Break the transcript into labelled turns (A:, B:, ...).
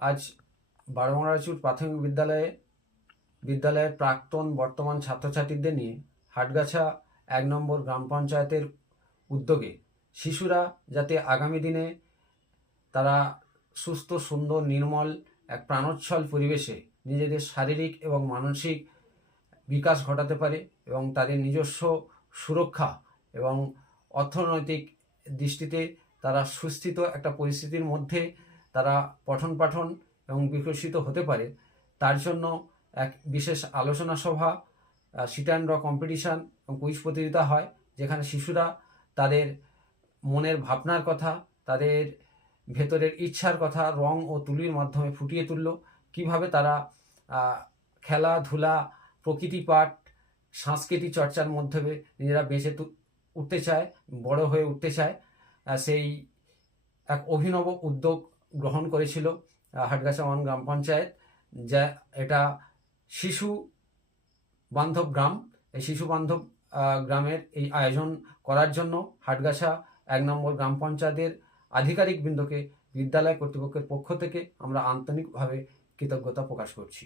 A: আজ বারোমারাচুর প্রাথমিক বিদ্যালয়ে, বিদ্যালয়ের প্রাক্তন বর্তমান ছাত্রছাত্রীদের নিয়ে হাটগাছা এক নম্বর গ্রাম পঞ্চায়েতের উদ্যোগে শিশুরা যাতে আগামী দিনে তারা সুস্থ, সুন্দর, নির্মল, এক প্রাণোচ্ছল পরিবেশে নিজেদের শারীরিক এবং মানসিক বিকাশ ঘটাতে পারে এবং তাদের নিজস্ব সুরক্ষা এবং অর্থনৈতিক দৃষ্টিতে তারা সুস্থিত একটা পরিস্থিতির মধ্যে তারা পঠন পাঠন এবং বিকশিত হতে পারে। তার জন্য এক বিশেষ আলোচনা সভা সিট অ্যান্ড র কম্পিটিশান এবং কুইজ প্রতিযোগিতা হয়, যেখানে শিশুরা তাদের মনের ভাবনার কথা, তাদের ভেতরের ইচ্ছার কথা রং ও তুলির মাধ্যমে ফুটিয়ে তুলল। কীভাবে তারা খেলাধুলা, প্রকৃতি পাঠ, সাংস্কৃতিক চর্চার মাধ্যমে নিজেরা বেঁচে উঠতে চায়, বড় হয়ে উঠতে চায় সেই এক অভিনব উদ্যোগ গ্রহণ করেছিল হাটগাছা ওয়ান গ্রাম পঞ্চায়েত, যা এটা শিশু বান্ধব গ্রাম। এই শিশু বান্ধব গ্রামের এই আয়োজন করার জন্য হাটগাছা এক নম্বর গ্রাম পঞ্চায়েতের আধিকারিক বৃন্দকে বিদ্যালয় কর্তৃপক্ষের পক্ষ থেকে আমরা আন্তরিকভাবে কৃতজ্ঞতা প্রকাশ করছি।